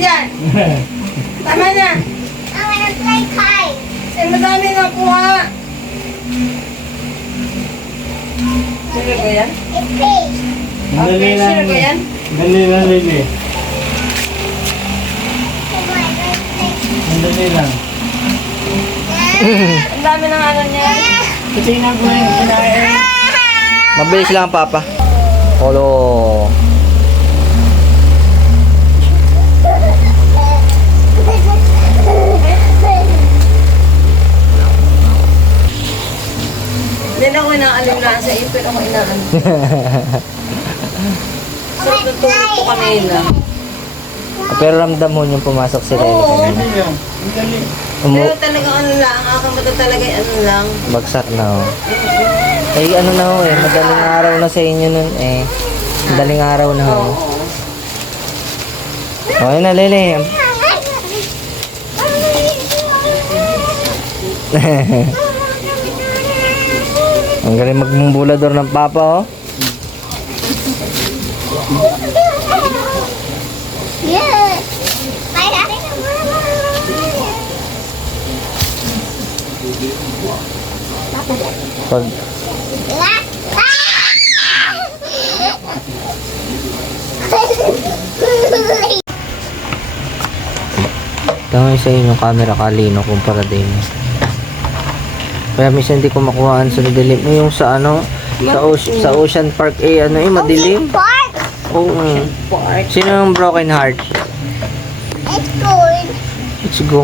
yan. Tama na. I wanna play kite. Eh, madami na kuha. Sure ba yan? It's big. Okay, sure ba yan? Dali lang, Lily. Dali lang. Ang dami ng ano niya. Tingnan ko yung kinain. Mabilis lang, Papa. Olo. Hindi na ako inaalimlaan sa ipin. Ako inaan. Sarap na tulog ko kanina. Pero ramdam mo yung pumasok si Lele Oo. kanina. Dali lang. Dali. Pero talagang ano lang, ang aking mata talaga ano lang. Bagsak na oh. Eh ano na ho eh, madaling araw na sa inyo nun eh. Madaling araw na ho. Oo. Okay na, Lele. Ang galing magmumbulador ng Papa oh. Yeah. My daddy. Pag tama sa inyo camera kalino kumpara din. Kaya minsan hindi ko makuhaan sa dilim. Yung sa ano, sa Ocean Park eh ano eh madilim. Park. Oo. Sino yung broken heart? It's good. Let's go.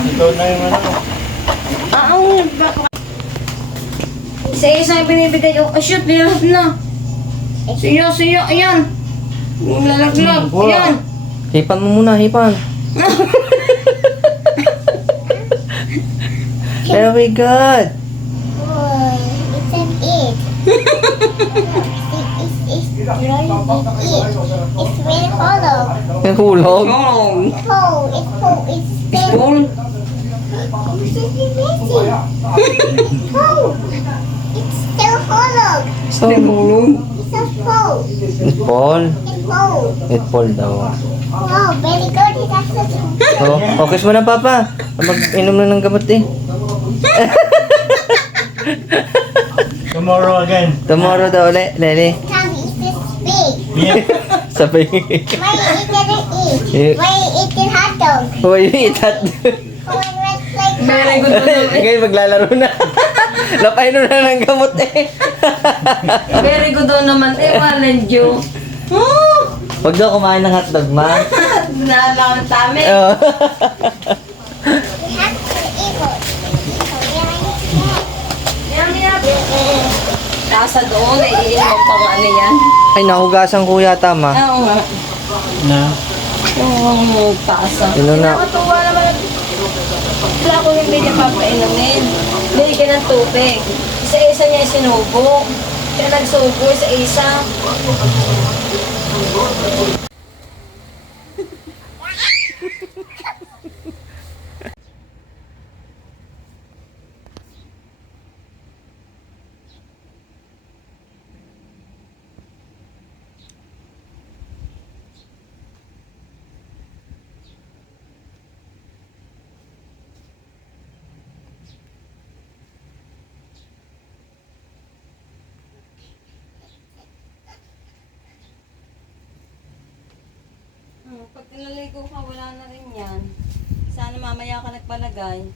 Ito na yung ano. Isa-isa yung binibigay ko. Oh, shoot, nilahap na. Siya, ayan. Yung lalaglag, ayan. Hipan mo muna, hipan. Very good. Oh, it's an egg. It's really big egg. It's really hollow. May hulog. Oh, It's whole. It's whole. It's still. Paul. It's just messy. Whole. It's still hollow. So, It's a whole. Paul. It's whole. It Paul daw. Wow, very good. It's actually. Oh, focus mo na, Papa. Mag-inom na ng gamot eh. Tomorrow again. Tomorrow daw ulit, Lele. Tommy, it's this big. Yeah. Sabay. Why you didn't eat? Eh. Why you eating hot dog? Huwag yung itat. Why let's play Very kite? good po naman. Ngayon maglalaro na. Napainom na ng gamot eh. Very good daw naman. Eh, walang Diyo. Oh! Huwag daw kumain ng hotdog, ma. Nalaman tami. Oh. We have to eat it. Yum. Nasa doon, iinom pa nga ano yan. Ay, nahugasan ko yata, ma. Oo nga. Na. Yung pasa. Ino na. Nakakatuwa naman. Wala ko hindi niya papainumin. Binigyan ng tubig. Isa-isa niya sinubo. Kaya nagsubo isa-isa. Pag tinaligo ka, wala na rin yan. Sana mamaya ka nagpalagay.